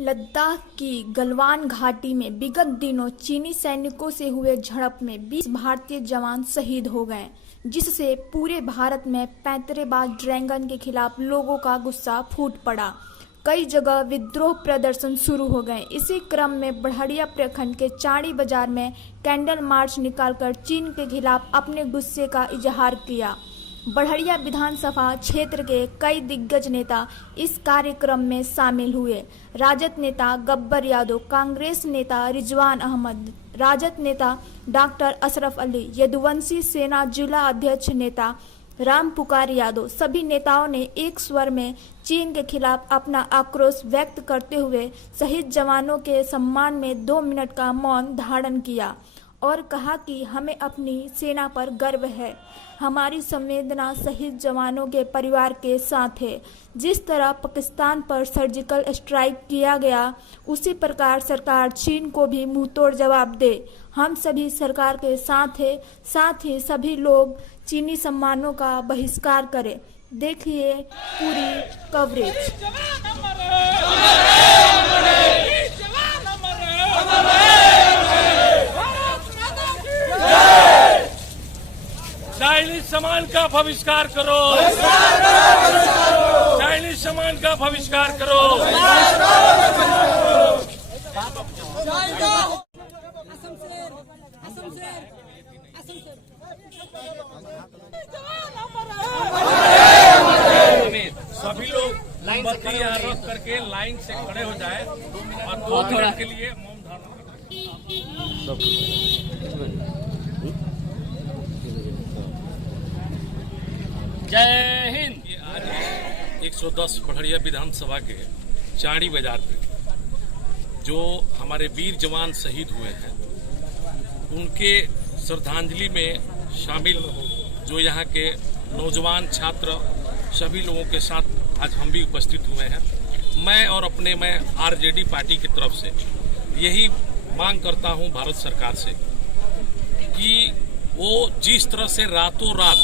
लद्दाख की गलवान घाटी में विगत दिनों चीनी सैनिकों से हुए झड़प में 20 भारतीय जवान शहीद हो गए, जिससे पूरे भारत में पैंतरेबाज ड्रैगन के खिलाफ लोगों का गुस्सा फूट पड़ा। कई जगह विद्रोह प्रदर्शन शुरू हो गए। इसी क्रम में बढ़िया प्रखंड के चाड़ी बाजार में कैंडल मार्च निकालकर चीन के खिलाफ अपने गुस्से का इजहार किया। बढ़िया विधानसभा क्षेत्र के कई दिग्गज नेता इस कार्यक्रम में शामिल हुए। राजद नेता गब्बर यादव, कांग्रेस नेता रिजवान अहमद, राजद नेता डॉक्टर अशरफ अली, यदुवंशी सेना जिला अध्यक्ष नेता राम पुकार यादव, सभी नेताओं ने एक स्वर में चीन के खिलाफ अपना आक्रोश व्यक्त करते हुए शहीद जवानों के सम्मान में 2 मिनट का मौन धारण किया और कहा कि हमें अपनी सेना पर गर्व है। हमारी संवेदना शहीद जवानों के परिवार के साथ है। जिस तरह पाकिस्तान पर सर्जिकल स्ट्राइक किया गया, उसी प्रकार सरकार चीन को भी मुंहतोड़ जवाब दे। हम सभी सरकार के साथ हैं, साथ ही सभी लोग चीनी सम्मानों का बहिष्कार करें। देखिए पूरी कवरेज। चाइनीज सामान का बहिष्कार करो, चाइनीज सामान का बहिष्कार करो। सभी लोग मोमबत्तियां रख करके लाइन से खड़े हो जाए और 2 मिनट के लिए मौन धारण करें। जय हिंद। आज 110 बढ़िया विधानसभा के चाड़ी बाजार पे जो हमारे वीर जवान शहीद हुए हैं, उनके श्रद्धांजलि में शामिल जो यहाँ के नौजवान छात्र सभी लोगों के साथ आज हम भी उपस्थित हुए हैं। मैं आरजेडी पार्टी की तरफ से यही मांग करता हूँ भारत सरकार से कि वो जिस तरह से रातों रात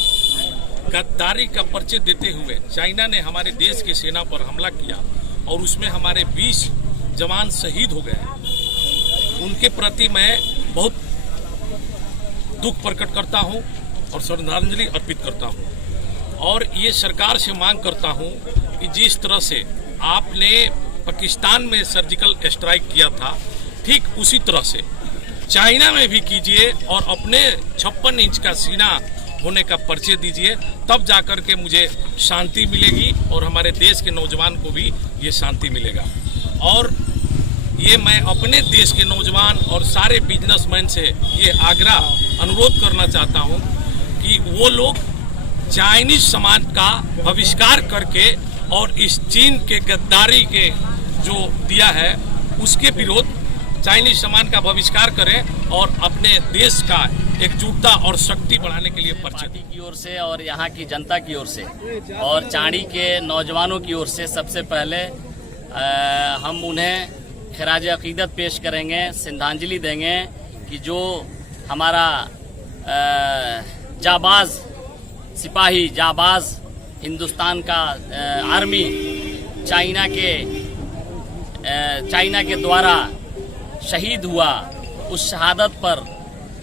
गद्दारी का परिचय देते हुए चाइना ने हमारे देश की सेना पर हमला किया और उसमें हमारे 20 जवान शहीद हो गए, उनके प्रति मैं बहुत दुख प्रकट करता हूं और श्रद्धांजलि अर्पित करता हूं। और ये सरकार से मांग करता हूं कि जिस तरह से आपने पाकिस्तान में सर्जिकल स्ट्राइक किया था, ठीक उसी तरह से चाइना में भी कीजिए और अपने 56 इंच का सीना होने का परिचय दीजिए, तब जाकर के मुझे शांति मिलेगी और हमारे देश के नौजवान को भी ये शांति मिलेगा। और ये मैं अपने देश के नौजवान और सारे बिजनेसमैन से ये आग्रह अनुरोध करना चाहता हूँ कि वो लोग चाइनीज सामान का बहिष्कार करके और इस चीन के गद्दारी के जो दिया है उसके विरोध चाइनीज सामान का बहिष्कार करें और अपने देश का एकजुटता और शक्ति बढ़ाने के लिए पार्टी की ओर से और यहाँ की जनता की ओर से और चाड़ी के नौजवानों की ओर से सबसे पहले हम उन्हें खिराज अकीदत पेश करेंगे, श्रद्धांजलि देंगे कि जो हमारा जाबाज सिपाही, जाबाज हिंदुस्तान का आर्मी चाइना के द्वारा शहीद हुआ, उस शहादत पर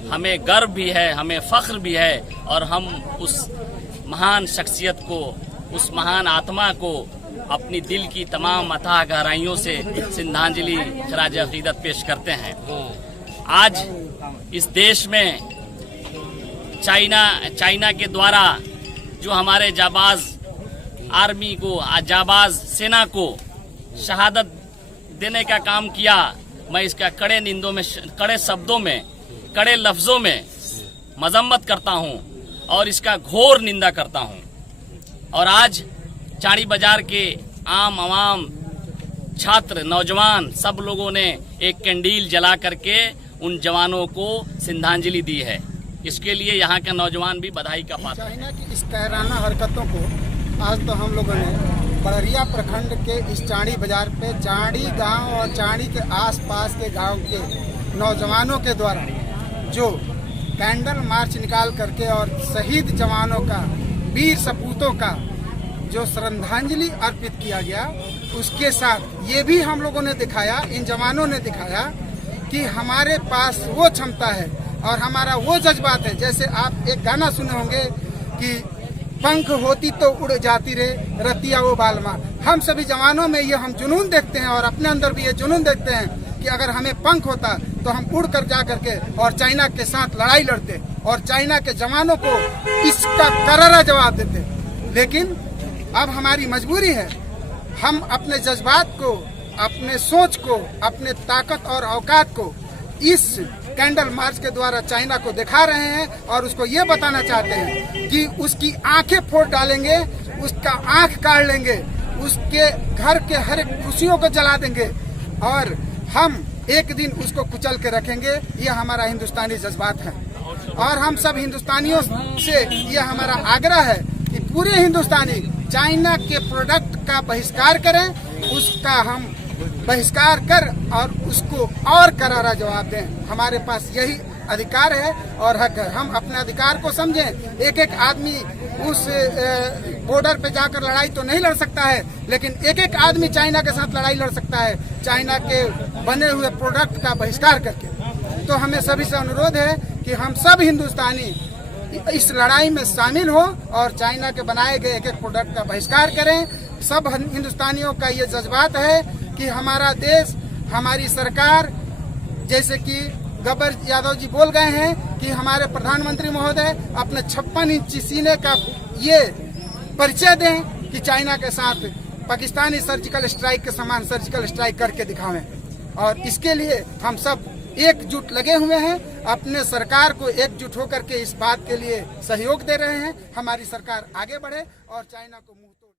हमें गर्व भी है, हमें फख्र भी है और हम उस महान शख्सियत को, उस महान आत्मा को अपनी दिल की तमाम अथाह गहराइयों से श्रद्धांजलि खराज अकीदत पेश करते हैं। आज इस देश में चाइना के द्वारा जो हमारे जाबाज आर्मी को, जाबाज सेना को शहादत देने का काम किया, मैं इसका कड़े शब्दों में, कड़े लफ्जों में मजम्मत करता हूं और इसका घोर निंदा करता हूं। और आज चाड़ी बाजार के आवाम, छात्र, नौजवान सब लोगों ने एक कैंडल जला करके उन जवानों को श्रद्धांजलि दी है। इसके लिए यहाँ के नौजवान भी बधाई का पात्र हैं। चाइना की इस कायराना हरकतों को आज तो हम लोगों ने बढ़िया प्रखंड के इस चाड़ी बाजार पे चाड़ी गांव और चाड़ी के आसपास के गांव के नौजवानों के द्वारा जो कैंडल मार्च निकाल करके और शहीद जवानों का, वीर सपूतों का जो श्रद्धांजलि अर्पित किया गया, उसके साथ ये भी हम लोगों ने दिखाया, इन जवानों ने दिखाया कि हमारे पास वो क्षमता है और हमारा वो जज्बात है। जैसे आप एक गाना सुने होंगे कि पंख होती तो उड़ जाती रे रतिया वो बालमा। हम सभी जवानों में ये हम जुनून देखते हैं और अपने अंदर भी ये जुनून देखते हैं कि अगर हमें पंख होता तो हम उड़ कर जा करके और चाइना के साथ लड़ाई लड़ते और चाइना के जवानों को इसका करारा जवाब देते। लेकिन अब हमारी मजबूरी है, हम अपने जज्बात को, अपने सोच को, अपने ताकत और औकात को इस कैंडल मार्च के द्वारा चाइना को दिखा रहे हैं और उसको ये बताना चाहते हैं कि उसकी आंखें फोड़ डालेंगे, उसका आंख काट लेंगे, उसके घर के हर एक खुशियों को जला देंगे और हम एक दिन उसको कुचल के रखेंगे। ये हमारा हिंदुस्तानी जज्बात है और हम सब हिंदुस्तानियों से ये हमारा आग्रह है कि पूरे हिंदुस्तानी चाइना के प्रोडक्ट का बहिष्कार करें, उसका हम बहिष्कार कर और उसको और करारा जवाब दें। हमारे पास यही अधिकार है और हक है। हम अपने अधिकार को समझें। एक एक आदमी उस बॉर्डर पे जाकर लड़ाई तो नहीं लड़ सकता है, लेकिन एक एक आदमी चाइना के साथ लड़ाई लड़ सकता है, चाइना के बने हुए प्रोडक्ट का बहिष्कार करके। तो हमें सभी से अनुरोध है कि हम सब हिंदुस्तानी इस लड़ाई में शामिल हो और चाइना के बनाए गए एक एक प्रोडक्ट का बहिष्कार करें। सब हिंदुस्तानियों का ये जज्बात है कि हमारा देश, हमारी सरकार, जैसे कि गब्बर यादव जी बोल गए हैं कि हमारे प्रधानमंत्री महोदय अपने 56 इंची सीने का ये परिचय दें कि चाइना के साथ पाकिस्तानी सर्जिकल स्ट्राइक के समान सर्जिकल स्ट्राइक करके दिखावें। और इसके लिए हम सब एकजुट लगे हुए हैं, अपने सरकार को एकजुट होकर के इस बात के लिए सहयोग दे रहे हैं। हमारी सरकार आगे बढ़े और चाइना को मुंह तोड़